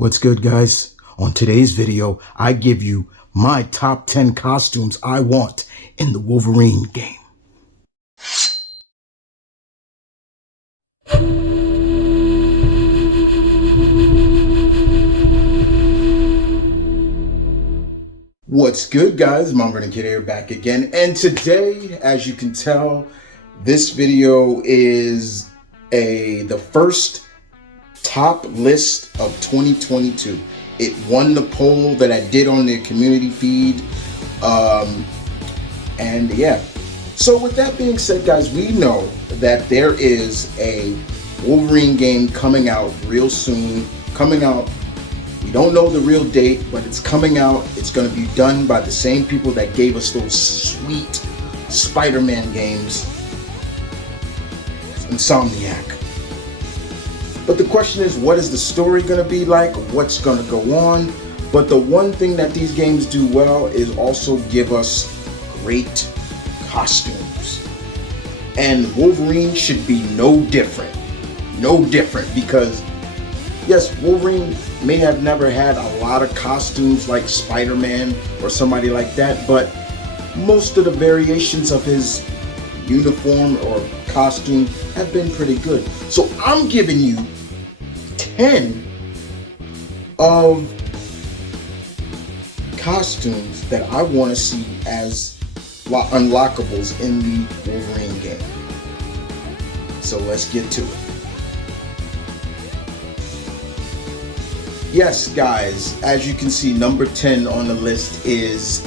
What's good, guys? On today's video, I give you my top 10 costumes I want in the Wolverine game. What's good, guys? M.V.K here, back again. And today, as you can tell, this video is the first top list of 2022. It won the poll that I did on the community feed. And yeah, so with that being said, guys, we know that there is a Wolverine game coming out real soon. We don't know the real date, but it's coming out. It's going to be done by the same people that gave us those sweet Spider-Man games, Insomniac. But the question is, what is the story going to be like? What's going to go on? But the one thing that these games do well is also give us great costumes. And Wolverine should be no different. No different, because yes, Wolverine may have never had a lot of costumes like Spider-Man or somebody like that, but most of the variations of his uniform or costume have been pretty good. So I'm giving you 10 of costumes that I want to see as unlockables in the Wolverine game. So let's get to it. Yes, guys, as you can see, number 10 on the list is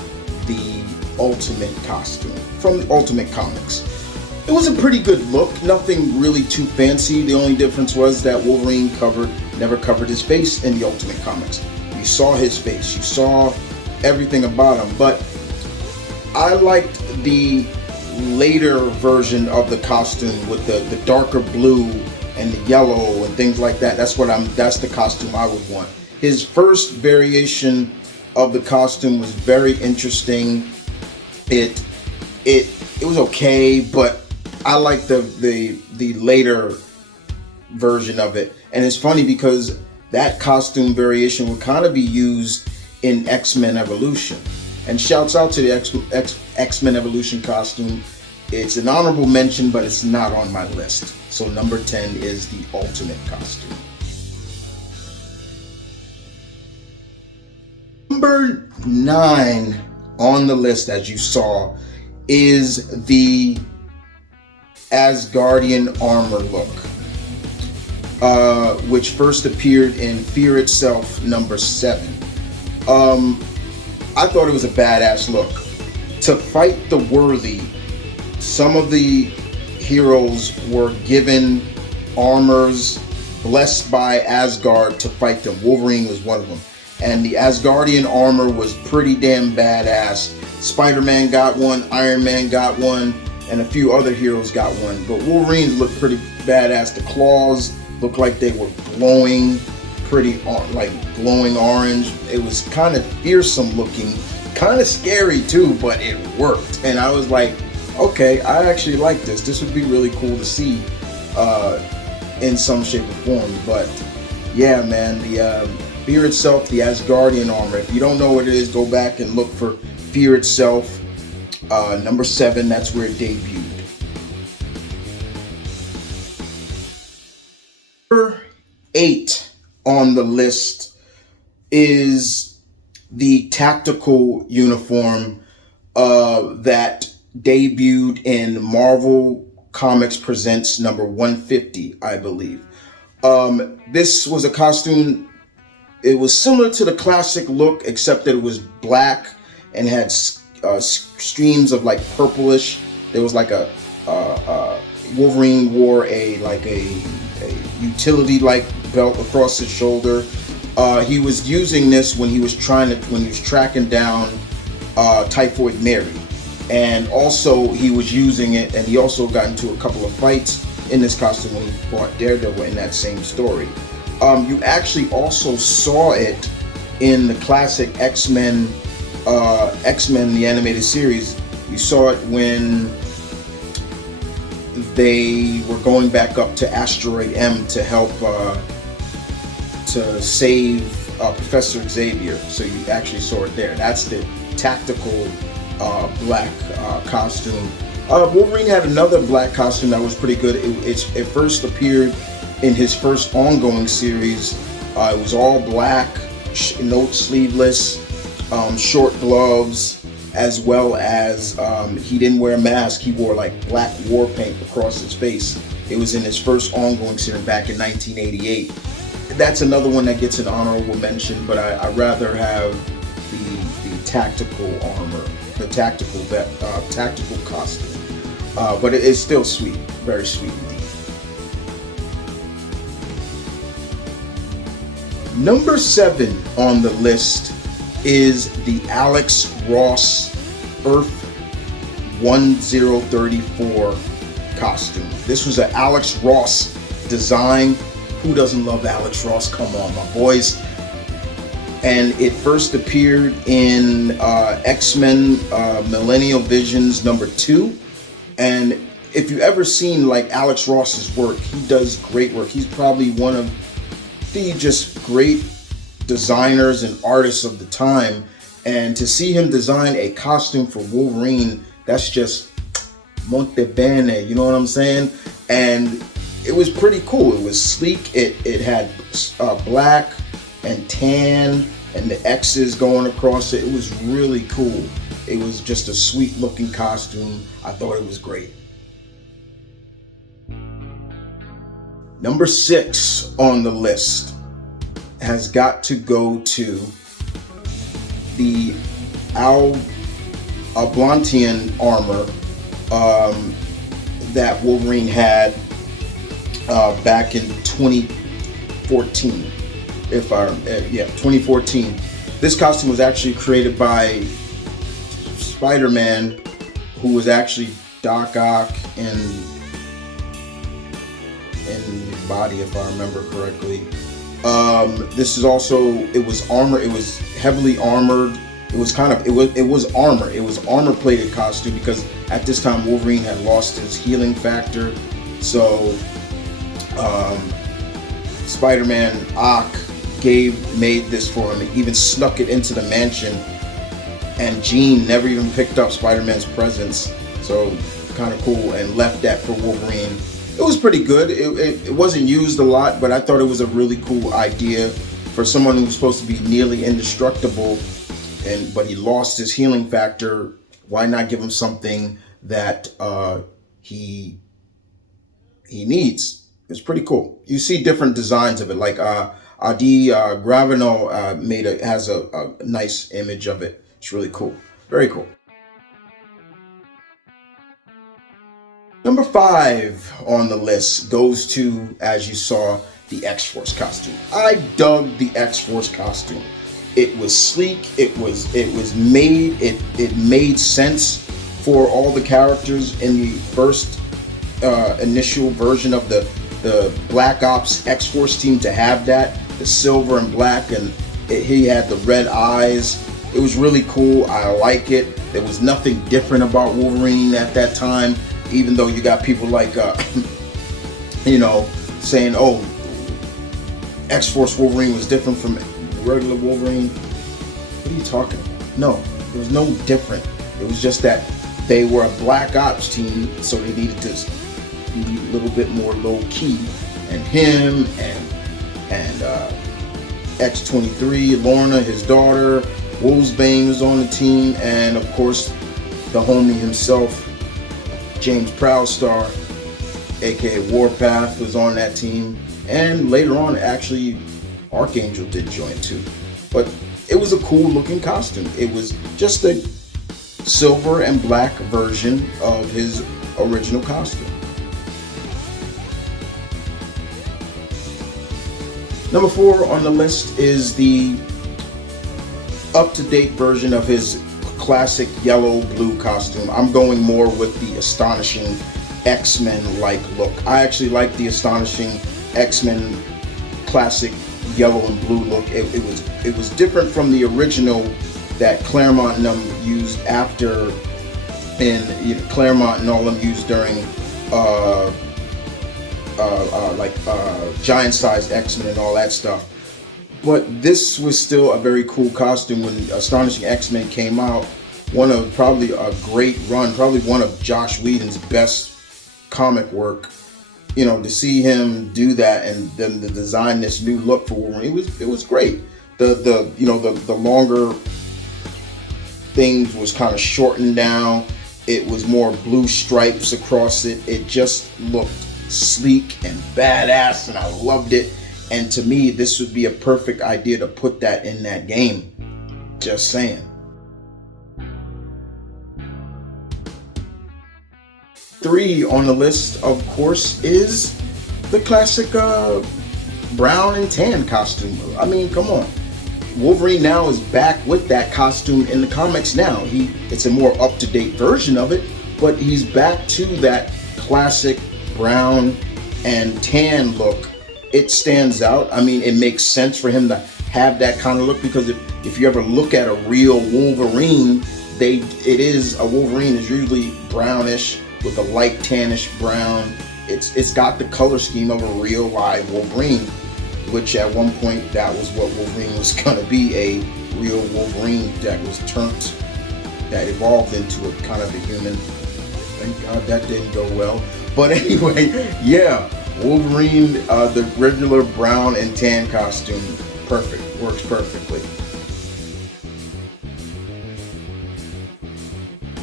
the Ultimate costume from the Ultimate Comics. It was a pretty good look, nothing really too fancy. The only difference was that Wolverine never covered his face in the Ultimate Comics. You saw his face, you saw everything about him, but I liked the later version of the costume with the darker blue and the yellow and things like that. That's the costume I would want. His first variation of the costume was very interesting. It was okay, but I like the later version of it. And it's funny because that costume variation would kind of be used in X-Men Evolution. And shouts out to the X-Men Evolution costume. It's an honorable mention, but it's not on my list. So number 10 is the Ultimate costume. Number 9 on the list, as you saw, is the Asgardian armor look, which first appeared in Fear Itself number 7. I thought it was a badass look. To fight the worthy, some of the heroes were given armors blessed by Asgard to fight them. Wolverine was one of them. And the Asgardian armor was pretty damn badass. Spider-Man got one, Iron Man got one, and a few other heroes got one. But Wolverine's looked pretty badass. The claws looked like they were glowing, like glowing orange. It was kind of fearsome looking, kind of scary too, but it worked. And I was like, okay, I actually like this. This would be really cool to see in some shape or form. But yeah, man, the Fear Itself, the Asgardian armor. If you don't know what it is, go back and look for Fear Itself, number 7. That's where it debuted. Number 8 on the list is the tactical uniform that debuted in Marvel Comics Presents number 150, I believe. This was a costume. It was similar to the classic look, except that it was black and had streams of like purplish. There was like a Wolverine wore a utility like belt across his shoulder. He was using this when he was tracking down Typhoid Mary. And also he was using it, and he also got into a couple of fights in this costume when he fought Daredevil in that same story. You actually also saw it in the classic X-Men, the animated series. You saw it when they were going back up to Asteroid M to help to save Professor Xavier. So you actually saw it there. That's the tactical black costume. Wolverine had another black costume that was pretty good. It first appeared in his first ongoing series. It was all black, no sleeveless, short gloves, as well as he didn't wear a mask. He wore like black war paint across his face. It was in his first ongoing series back in 1988. That's another one that gets an honorable mention, but I rather have the tactical armor, the tactical costume. But it's still sweet, very sweet indeed. Number 7 on the list is the Alex Ross Earth 1034 costume. This was an Alex Ross design. Who doesn't love Alex Ross? Come on, my boys. And it first appeared in X-Men Millennial Visions number 2. And if you've ever seen like Alex Ross's work, he does great work. He's probably one of the just great designers and artists of the time. And to see him design a costume for Wolverine, that's just Monte Bene, you know what I'm saying? And it was pretty cool. It was sleek. It had black and tan and the X's going across it. It was really cool. It was just a sweet looking costume. I thought it was great. Number 6 on the list has got to go to the ABLATION armor that Wolverine had back in 2014. 2014. This costume was actually created by Spider-Man, who was actually Doc Ock in body, if I remember correctly. This is also, it was armor. It was heavily armored. It was armor. It was armor plated costume because at this time Wolverine had lost his healing factor. So Spider-Man Ock made this for him. He even snuck it into the mansion, and Jean never even picked up Spider-Man's presence. So kind of cool, and left that for Wolverine. It was pretty good. It wasn't used a lot, but I thought it was a really cool idea for someone who was supposed to be nearly indestructible, but he lost his healing factor. Why not give him something that he needs? It's pretty cool. You see different designs of it, like Adi Gravino has a nice image of it. It's really cool. Very cool. Number 5 on the list goes to, as you saw, the X-Force costume. I dug the X-Force costume. It was sleek. It made sense for all the characters in the first initial version of the Black Ops X-Force team to have that, the silver and black, and he had the red eyes. It was really cool. I like it. There was nothing different about Wolverine at that time, even though you got people like, saying, oh, X-Force Wolverine was different from regular Wolverine. What are you talking about? No, it was no different. It was just that they were a Black Ops team, so they needed to be a little bit more low key. And him and X-23, Lorna, his daughter, Wolfsbane was on the team, and of course the homie himself, James Proudstar, aka Warpath, was on that team. And later on, actually, Archangel did join too. But it was a cool looking costume. It was just a silver and black version of his original costume. Number 4 on the list is the up-to-date version of his classic yellow-blue costume. I'm going more with the Astonishing X-Men-like look. I actually like the Astonishing X-Men classic yellow and blue look. It was different from the original that Claremont and them used after, and Claremont and all them used during giant-sized X-Men and all that stuff. But this was still a very cool costume when Astonishing X-Men came out. One of probably a great run, probably one of Josh Whedon's best comic work. You know, to see him do that and then to design this new look for Wolverine, it was great. The longer things was kind of shortened down. It was more blue stripes across it. It just looked sleek and badass, and I loved it. And to me, this would be a perfect idea to put that in that game. Just saying. Three on the list, of course, is the classic brown and tan costume. I mean, come on. Wolverine now is back with that costume in the comics now. It's a more up-to-date version of it, but he's back to that classic brown and tan look. It stands out. I mean, it makes sense for him to have that kind of look, because if you ever look at a real Wolverine, Wolverine is usually brownish with a light tannish brown. It's got the color scheme of a real live Wolverine, which at one point that was what Wolverine was gonna be, a real Wolverine that evolved into a kind of a human. Thank God that didn't go well. But anyway, yeah, Wolverine, the regular brown and tan costume, perfect, works perfectly.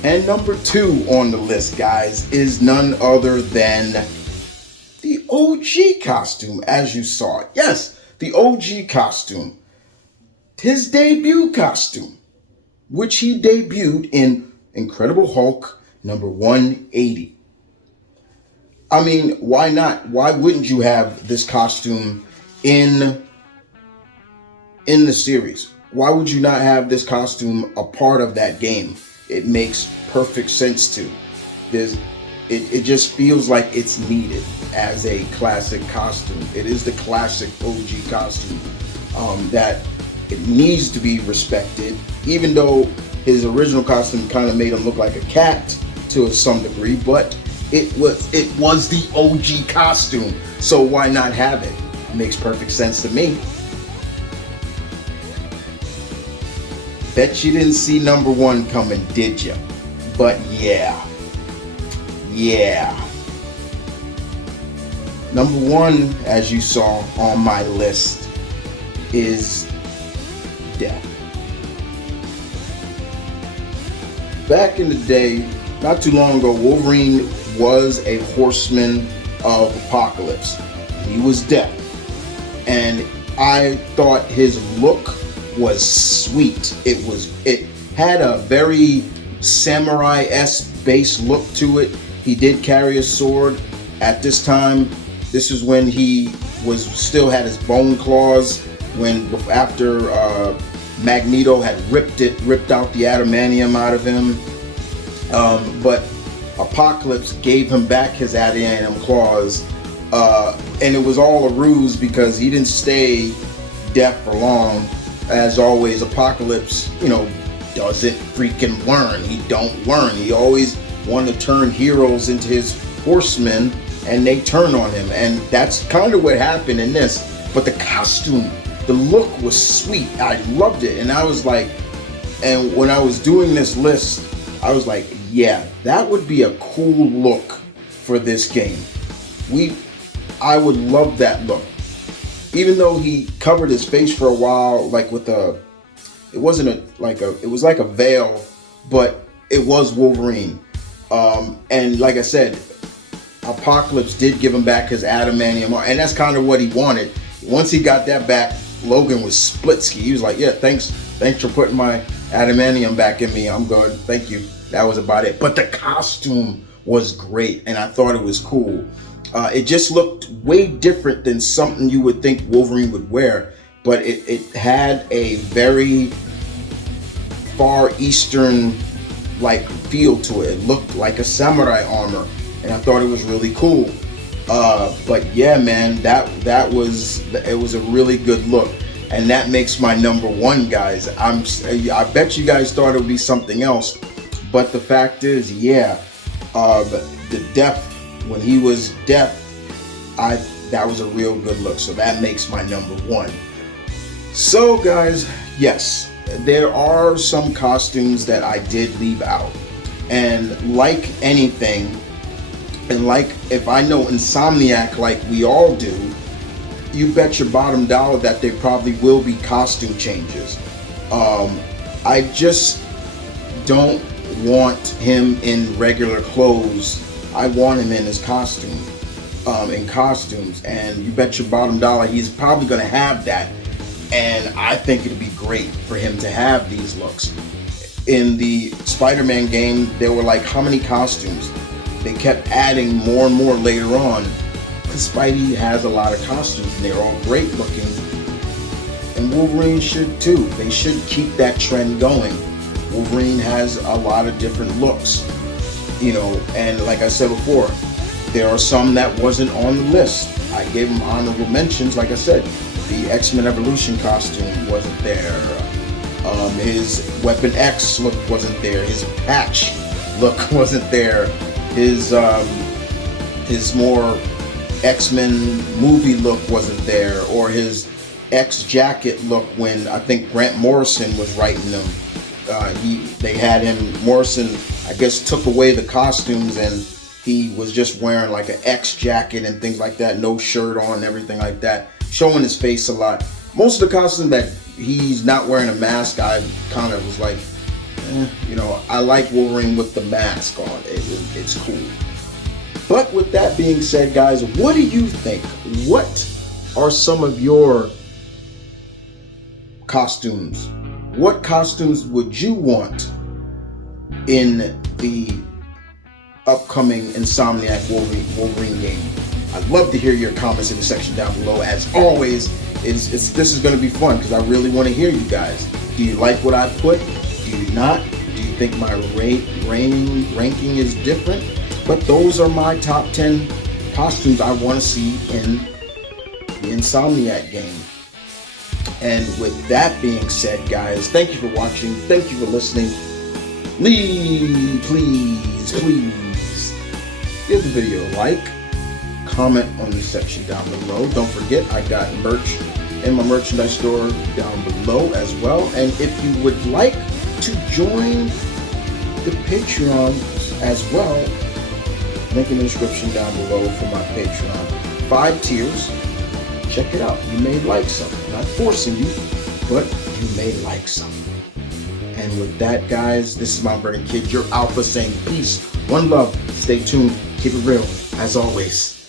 And number 2 on the list, guys, is none other than the OG costume, as you saw. Yes, the OG costume. His debut costume, which he debuted in Incredible Hulk number 180. I mean, why not? Why wouldn't you have this costume in the series? Why would you not have this costume a part of that game? It makes perfect sense to. It just feels like it's needed as a classic costume. It is the classic OG costume that it needs to be respected, even though his original costume kind of made him look like a cat to some degree, but it was the OG costume, so why not have it? It makes perfect sense to me. Bet you didn't see number 1 coming, did you? But yeah. Number 1, as you saw on my list, is Death. Back in the day, not too long ago, Wolverine was a horseman of apocalypse. He was Death. And I thought his look was sweet. It had a very samurai-esque base look to it. He did carry a sword at this time. This is when he still had his bone claws, after Magneto had ripped out the adamantium out of him. But Apocalypse gave him back his adamantium claws, and it was all a ruse because he didn't stay Death for long. As always, Apocalypse, doesn't freaking learn. He don't learn. He always wanted to turn heroes into his horsemen, and they turn on him. And that's kind of what happened in this. But the costume, the look was sweet. I loved it. And I was like, and when I was doing this list, I was like, yeah, that would be a cool look for this game. I would love that look. Even though he covered his face for a while, like with it was like a veil, but it was Wolverine. And like I said, Apocalypse did give him back his adamantium, and that's kind of what he wanted. Once he got that back, Logan was splitsky. He was like, yeah, thanks for putting my adamantium back in me. I'm good, thank you. That was about it. But the costume was great, and I thought it was cool. It just looked way different than something you would think Wolverine would wear, but it had a very Far Eastern like feel to it. It looked like a samurai armor, and I thought it was really cool. But yeah, man, it was a really good look, and that makes my number 1, guys. I bet you guys thought it would be something else, but the fact is, yeah, the Death. When he was Death, that was a real good look. So that makes my number 1. So guys, yes, there are some costumes that I did leave out. And like anything, and like if I know Insomniac like we all do, you bet your bottom dollar that there probably will be costume changes. I just don't want him in regular clothes. I want him in his costume, in costumes, and you bet your bottom dollar he's probably going to have that. And I think it'd be great for him to have these looks. In the Spider-Man game, there were like how many costumes? They kept adding more and more later on, because Spidey has a lot of costumes and they're all great looking. And Wolverine should too. They should keep that trend going. Wolverine has a lot of different looks, you know, and like I said before, there are some that wasn't on the list. I gave them honorable mentions. Like I said, the X-Men Evolution costume wasn't there. His Weapon X look wasn't there. His patch look wasn't there. His more X-Men movie look wasn't there, or his X jacket look when I think Grant Morrison was writing them. They had him, Morrison, I guess, took away the costumes and he was just wearing like an X jacket and things like that, no shirt on and everything like that, showing his face a lot. Most of the costumes that he's not wearing a mask, I kind of was like, you know, I like Wolverine with the mask on. It's cool. But with that being said, guys, what do you think? What are some of your costumes? What costumes would you want in the upcoming Insomniac Wolverine game? I'd love to hear your comments in the section down below. As always, this is going to be fun because I really want to hear you guys. Do you like what I put? Do you not? Do you think my ranking is different? But those are my top 10 costumes I want to see in the Insomniac game. And with that being said, guys, thank you for watching. Thank you for listening. Please give the video a like. Comment on the section down below. Don't forget, I got merch in my merchandise store down below as well. And if you would like to join the Patreon as well, link in the description down below for my Patreon. 5 tiers. Check it out. You may like some. Not forcing you, but you may like some. And with that, guys, this is Mount Vernon Kid, your alpha, saying peace, one love, stay tuned, keep it real, as always.